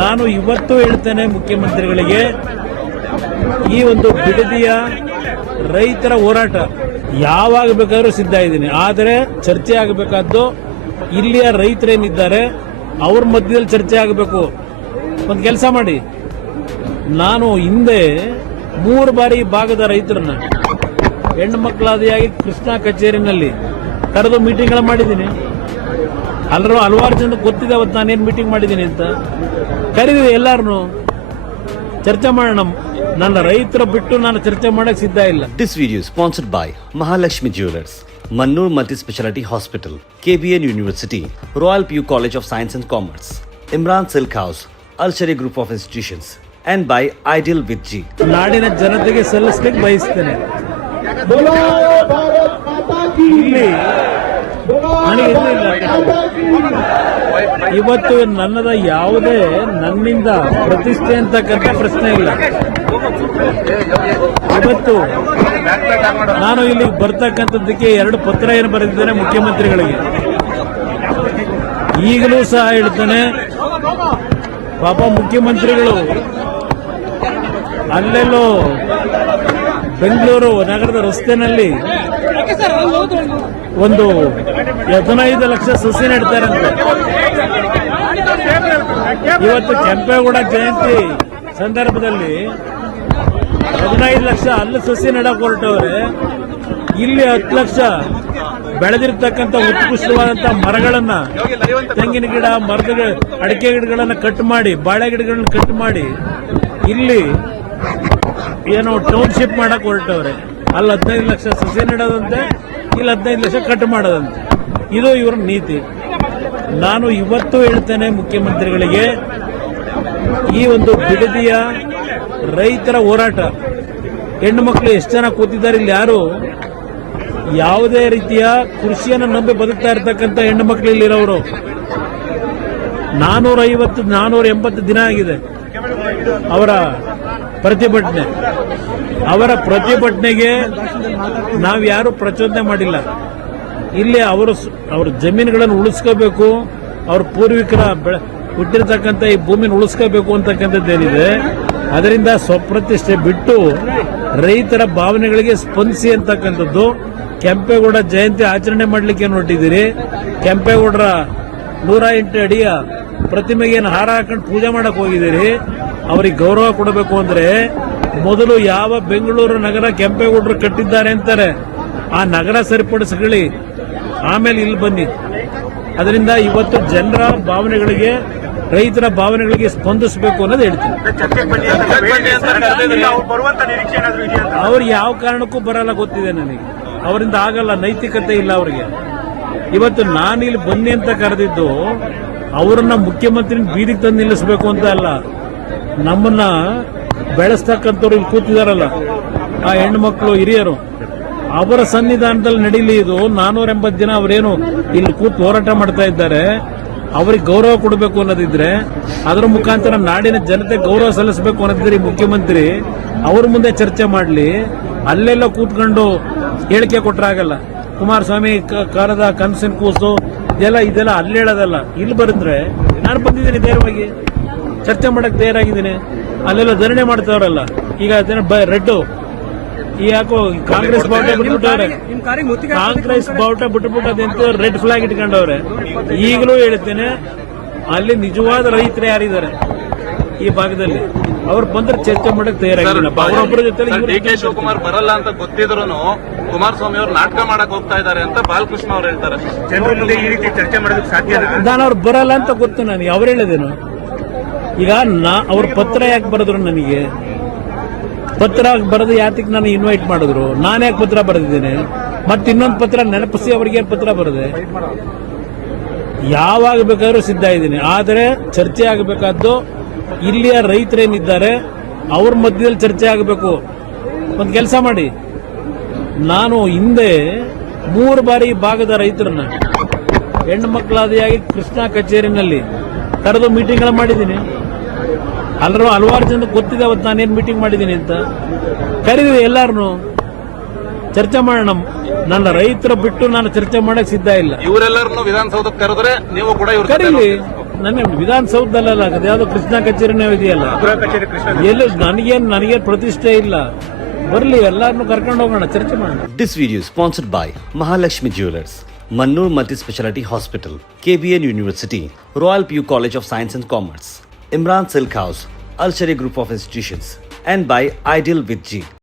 ನಾನು ಇವತ್ತು ಹೇಳ್ತೇನೆ ಮುಖ್ಯಮಂತ್ರಿಗಳಿಗೆ, ಈ ಒಂದು ಬಿಡದಿಯ ರೈತರ ಹೋರಾಟ ಯಾವಾಗ ಬೇಕಾದ್ರೂ ಸಿದ್ಧ ಇದ್ದೀನಿ. ಆದರೆ ಚರ್ಚೆ ಆಗಬೇಕಾದ್ದು ಇಲ್ಲಿಯ ರೈತರೇನಿದ್ದಾರೆ ಅವ್ರ ಮಧ್ಯದಲ್ಲಿ ಚರ್ಚೆ ಆಗಬೇಕು. ಒಂದು ಕೆಲಸ ಮಾಡಿ, ನಾನು ಹಿಂದೆ 3 ಬಾರಿ ಭಾಗದ ರೈತರನ್ನ ಹೆಣ್ಣು ಮಕ್ಕಳಾದಿಯಾಗಿ ಕೃಷ್ಣ ಕಚೇರಿನಲ್ಲಿ ಕರೆದು ಮೀಟಿಂಗ್ಗಳ ಮಾಡಿದ್ದೀನಿ. ಹಲವಾರು ಜನ ಗೊತ್ತಿದೆ ಅವತ್ತು ನಾನೇನು ಮೀಟಿಂಗ್ ಮಾಡಿದ್ದೀನಿ ಅಂತ. ಕರೀದಿದೆ, ಎಲ್ಲಾರನು ಚರ್ಚೆ ಮಾಡೋಣ. ನನ್ನ ರೈತರ ಬಿಟ್ಟು ನಾನು ಚರ್ಚೆ ಮಾಡಕ್ಕೆ ಸಿದ್ಧ ಇಲ್ಲ. This video is sponsored by Mahalakshmi Jewelers, Mannur Multi-Speciality Hospital, KBN University, Royal PU College of Science and Commerce, Imran Silk House, Al-Sharia Group of Institutions, and by Ideal with G. ನಾಡಿನ ಜನತೆಗೆ ಸಲ್ಲಿಸಲಿಕ್ಕೆ ಬಯಸ್ತೇನೆ. ಇಲ್ಲಿ ಇವತ್ತು ನನ್ನದ ಯಾವುದೇ ನನ್ನಿಂದ ಪ್ರತಿಷ್ಠೆ ಅಂತಕ್ಕಂಥ ಪ್ರಶ್ನೆ ಇಲ್ಲ. ಇವತ್ತು ನಾನು ಇಲ್ಲಿ ಬರ್ತಕ್ಕಂಥದ್ದಕ್ಕೆ 2 ಪತ್ರ ಏನು ಬರೆದಿದ್ದೇನೆ ಮುಖ್ಯಮಂತ್ರಿಗಳಿಗೆ. ಈಗಲೂ ಸಹ ಹೇಳ್ತೇನೆ, ಪಾಪ ಮುಖ್ಯಮಂತ್ರಿಗಳು ಅಲ್ಲೆಲ್ಲೋ ಬೆಂಗಳೂರು ನಗರದ ರಸ್ತೆನಲ್ಲಿ ಒಂದು 15 ಲಕ್ಷ ಸಸಿ ನೆಡ್ತಾರಂತೆ. ಇವತ್ತು ಕೆಂಪೇಗೌಡ ಜಯಂತಿ ಸಂದರ್ಭದಲ್ಲಿ 15 ಲಕ್ಷ ಅಲ್ಲಿ ಸಸಿ ನೆಡಕ್ ಹೊರಟವ್ರೆ. ಇಲ್ಲಿ 10 ಲಕ್ಷ ಬೆಳೆದಿರ್ತಕ್ಕಂಥ ಉತ್ಕೃಷ್ಟವಾದಂಥ ಮರಗಳನ್ನ, ತೆಂಗಿನ ಗಿಡ, ಮರದ ಅಡಿಕೆ ಗಿಡಗಳನ್ನ ಕಟ್ ಮಾಡಿ, ಬಾಳೆ ಗಿಡಗಳನ್ನ ಕಟ್ ಮಾಡಿ ಇಲ್ಲಿ ಏನೋ ಟೌನ್ಶಿಪ್ ಮಾಡಕ್ ಹೊರಟವ್ರೆ. ಅಲ್ಲಿ 15 ಲಕ್ಷ ಸಸಿ ನೆಡೋದಂತೆ, ಇಲ್ಲಿ 15 ಲಕ್ಷ ಕಟ್ ಮಾಡೋದಂತೆ. ಇದು ಇವರ ನೀತಿ. ನಾನು ಇವತ್ತು ಹೇಳ್ತೇನೆ ಮುಖ್ಯಮಂತ್ರಿಗಳಿಗೆ, ಈ ಒಂದು ಬಿಡದಿಯ ರೈತರ ಹೋರಾಟ, ಹೆಣ್ಣು ಮಕ್ಕಳು ಎಷ್ಟು ಜನ ಕೂತಿದ್ದಾರೆ ಇಲ್ಲಿ, ಯಾರು ಯಾವುದೇ ರೀತಿಯ ಕೃಷಿಯನ್ನು ನಂಬಿ ಬದುಕ್ತಾ ಇರತಕ್ಕಂಥ ಹೆಣ್ಣು ಮಕ್ಕಳು ಇಲ್ಲಿರೋರು 480 ದಿನ ಆಗಿದೆ ಅವರ ಪ್ರತಿಭಟನೆ. ಅವರ ಪ್ರತಿಭಟನೆಗೆ ನಾವು ಯಾರು ಪ್ರಚೋದನೆ ಮಾಡಿಲ್ಲ. ಇಲ್ಲಿ ಅವರ ಜಮೀನುಗಳನ್ನು ಉಳಿಸ್ಕೋಬೇಕು, ಅವ್ರ ಪೂರ್ವಿಕರ ಹುಟ್ಟಿರ್ತಕ್ಕಂಥ ಈ ಭೂಮಿನ ಉಳಿಸ್ಕೋಬೇಕು ಅಂತಕ್ಕಂಥದ್ದೇನಿದೆ, ಅದರಿಂದ ಸ್ವಪ್ರತಿಷ್ಠೆ ಬಿಟ್ಟು ರೈತರ ಭಾವನೆಗಳಿಗೆ ಸ್ಪಂದಿಸಿ ಅಂತಕ್ಕಂಥದ್ದು. ಕೆಂಪೇಗೌಡ ಜಯಂತಿ ಆಚರಣೆ ಮಾಡಲಿಕ್ಕೆ ಹೊರಟಿದ್ದೀರಿ. ಕೆಂಪೇಗೌಡರ 108 ಅಡಿಯ ಪ್ರತಿಮೆಗೆ ಹಾರ ಹಾಕೊಂಡು ಪೂಜೆ ಮಾಡಕ್ ಹೋಗಿದ್ದೀರಿ. ಅವರಿಗೆ ಗೌರವ ಕೊಡಬೇಕು ಅಂದ್ರೆ ಮೊದಲು ಯಾವ ಬೆಂಗಳೂರು ನಗರ ಕೆಂಪೇಗೌಡರು ಕಟ್ಟಿದ್ದಾರೆ ಅಂತಾರೆ ಆ ನಗರ ಸರಿಪಡಿಸ್ಕೊಳ್ಳಿ, ಆಮೇಲೆ ಇಲ್ಲಿ ಬನ್ನಿ. ಅದರಿಂದ ಇವತ್ತು ಜನರ ಭಾವನೆಗಳಿಗೆ, ರೈತರ ಭಾವನೆಗಳಿಗೆ ಸ್ಪಂದಿಸಬೇಕು ಅನ್ನೋದು ಹೇಳ್ತೀನಿ. ಅವ್ರು ಯಾವ ಕಾರಣಕ್ಕೂ ಬರಲ್ಲ ಗೊತ್ತಿದೆ ನನಗೆ. ಅವರಿಂದ ಆಗಲ್ಲ, ನೈತಿಕತೆ ಇಲ್ಲ ಅವರಿಗೆ. ಇವತ್ತು ನಾನು ಇಲ್ಲಿ ಬನ್ನಿ ಅಂತ ಕರೆದಿದ್ದು ಅವರನ್ನ ಮುಖ್ಯಮಂತ್ರಿ ಬೀದಿಗೆ ತಂದು ನಿಲ್ಲಿಸಬೇಕು ಅಂತ ಅಲ್ಲ. ನಮ್ಮನ್ನ ಬೆಳೆಸ್ತಕ್ಕಂಥವ್ರು ಇಲ್ಲಿ ಕೂತಿದಾರಲ್ಲ, ಆ ಹೆಣ್ಣು ಮಕ್ಕಳು, ಹಿರಿಯರು, ಅವರ ಸನ್ನಿಧಾನದಲ್ಲಿ ನಡೀಲಿ ಇದು. 480 ದಿನ ಅವರೇನು ಇಲ್ಲಿ ಕೂತು ಹೋರಾಟ ಮಾಡ್ತಾ ಇದ್ದಾರೆ, ಅವ್ರಿಗೆ ಗೌರವ ಕೊಡಬೇಕು ಅನ್ನೋದಿದ್ರೆ, ಅದರ ಮುಖಾಂತರ ನಾಡಿನ ಜನತೆ ಗೌರವ ಸಲ್ಲಿಸಬೇಕು ಅನ್ನೋದಿದ್ರೆ ಈ ಮುಖ್ಯಮಂತ್ರಿ ಅವ್ರ ಮುಂದೆ ಚರ್ಚೆ ಮಾಡಲಿ. ಅಲ್ಲೆಲ್ಲ ಕೂತ್ಕೊಂಡು ಹೇಳಿಕೆ ಕೊಟ್ಟರಾಗಲ್ಲ. ಕುಮಾರಸ್ವಾಮಿ ಕಾರದ ಕನಸಿನ ಕೂಸು ಇದೆಲ್ಲ ಅಲ್ಲಿ ಹೇಳೋದಲ್ಲ. ಇಲ್ಲಿ ಬರೆದ್ರೆ ನಾನು ಬಂದಿದ್ದೀನಿ, ನೇರವಾಗಿ ಚರ್ಚೆ ಮಾಡಕ್ ತಯಾರಾಗಿದ್ದೀನಿ. ಅಲ್ಲೆಲ್ಲ ಧರಣಿ ಮಾಡ್ತಾವ್ರಲ್ಲ, ಈಗ ರೆಡ್ ಯಾಕೋ ಕಾಂಗ್ರೆಸ್ ಬಾವುಟ ಬಿಟ್ಬಿಟ್ಟವ್ರೆ, ಕಾಂಗ್ರೆಸ್ ಬಾವುಟ ಬಿಟ್ಬಿಟ್ಟದಂತ ರೆಡ್ ಫ್ಲಾಗ್ ಇಟ್ಕೊಂಡವ್ರೆ. ಈಗಲೂ ಹೇಳ್ತೇನೆ, ಅಲ್ಲಿ ನಿಜವಾದ ರೈತರು ಯಾರಿದ್ದಾರೆ ಈ ಭಾಗದಲ್ಲಿ, ಅವ್ರು ಬಂದ್ರೆ ಚರ್ಚೆ ಮಾಡಕ್ ತಯಾರಾಗಿಲ್ಲ. ಅವರೊಬ್ಬರ ಜೊತೆ ಡಿ.ಕೆ. ಶಿವಕುಮಾರ್ ಬರಲ್ಲ ಅಂತ ಗೊತ್ತಿದ್ರು ಕುಮಾರಸ್ವಾಮಿ ಅವರು ನಾಟಕ ಮಾಡಕ್ ಹೋಗ್ತಾ ಇದ್ದಾರೆ ಅಂತ ಬಾಲಕೃಷ್ಣ ಅವ್ರು ಹೇಳ್ತಾರೆ. ಜನರ ಮುಂದೆ ಈ ರೀತಿ ಚರ್ಚೆ ಮಾಡೋದಕ್ಕೆ ಸಾಧ್ಯ? ನಾನು ಅವ್ರು ಬರಲ್ಲ ಅಂತ ಗೊತ್ತು ನನಗೆ. ಅವ್ರು ಹೇಳಿದೇನು? ಈಗ ಅವ್ರ ಪತ್ರ ಯಾಕೆ ಬರೆದ್ರು ನನಗೆ? ಪತ್ರ ಬರೆದು ಯಾತಕ್ಕೆ ನಾನು ಇನ್ವೈಟ್ ಮಾಡಿದ್ರು? ನಾನು ಯಾಕೆ ಪತ್ರ ಬರೆದಿದ್ದೇನೆ? ಮತ್ತೆ ಇನ್ನೊಂದು ಪತ್ರ ನೆನಪಿಸಿ ಅವ್ರಿಗೆ ಪತ್ರ ಬರೆದೆ. ಯಾವಾಗ ಬೇಕಾದ್ರೂ ಸಿದ್ಧ ಇದ್ದೀನಿ. ಆದರೆ ಚರ್ಚೆ ಆಗಬೇಕಾದ್ದು ಇಲ್ಲಿಯ ರೈತರೇನಿದ್ದಾರೆ ಅವ್ರ ಮಧ್ಯದಲ್ಲಿ ಚರ್ಚೆ ಆಗಬೇಕು. ಒಂದು ಕೆಲಸ ಮಾಡಿ, ನಾನು ಹಿಂದೆ 3 ಬಾರಿ ಭಾಗದ ರೈತರನ್ನ ಹೆಣ್ಣು ಮಕ್ಕಳಾದಿಯಾಗಿ ಕೃಷ್ಣ ಕಚೇರಿನಲ್ಲಿ ಕರೆದು ಮೀಟಿಂಗ್ಗಳ ಮಾಡಿದ್ದೀನಿ. ಹಲವಾರು ಜನ ಗೊತ್ತಿದೆ ಅವತ್ತು ನಾನೇನು ಮೀಟಿಂಗ್ ಮಾಡಿದ್ದೀನಿ ಅಂತ. ಕರೀದಿದೆ, ಎಲ್ಲಾರನು ಚರ್ಚೆ ಮಾಡೋಣ. ನನ್ನ ರೈತರ ಬಿಟ್ಟು ನಾನು ಚರ್ಚೆ ಮಾಡಕ್ ಸಿದ್ಧ ಇಲ್ಲ. ಇವರೆಲ್ಲರನ್ನು ವಿಧಾನಸೌಧಕ್ಕೆ ಕರೆದ್ರೆ ನೀವು ಕೂಡ ಕರೀಲಿ, ನನ್ನ ವಿಧಾನಸೌಧದಲ್ಲ ಅದು ಯಾವ್ದೋ ಕೃಷ್ಣ ಕಚೇರಿನೇ ಇದೆಯಲ್ಲ, ಎಲ್ಲೂ ನನಗೇನು ಪ್ರತಿಷ್ಠೆ ಇಲ್ಲ. ಬರ್ಲಿ, ಎಲ್ಲಾರನ್ನು ಕರ್ಕೊಂಡು ಹೋಗೋಣ, ಚರ್ಚೆ ಮಾಡೋಣ. This video is sponsored by Mahalakshmi Jewelers, Mannur Multi-Speciality Hospital, KBN University, Royal PU College of Science and Commerce, Imran Silk House, Al Sharia Group of Institutions, and by Ideal with G.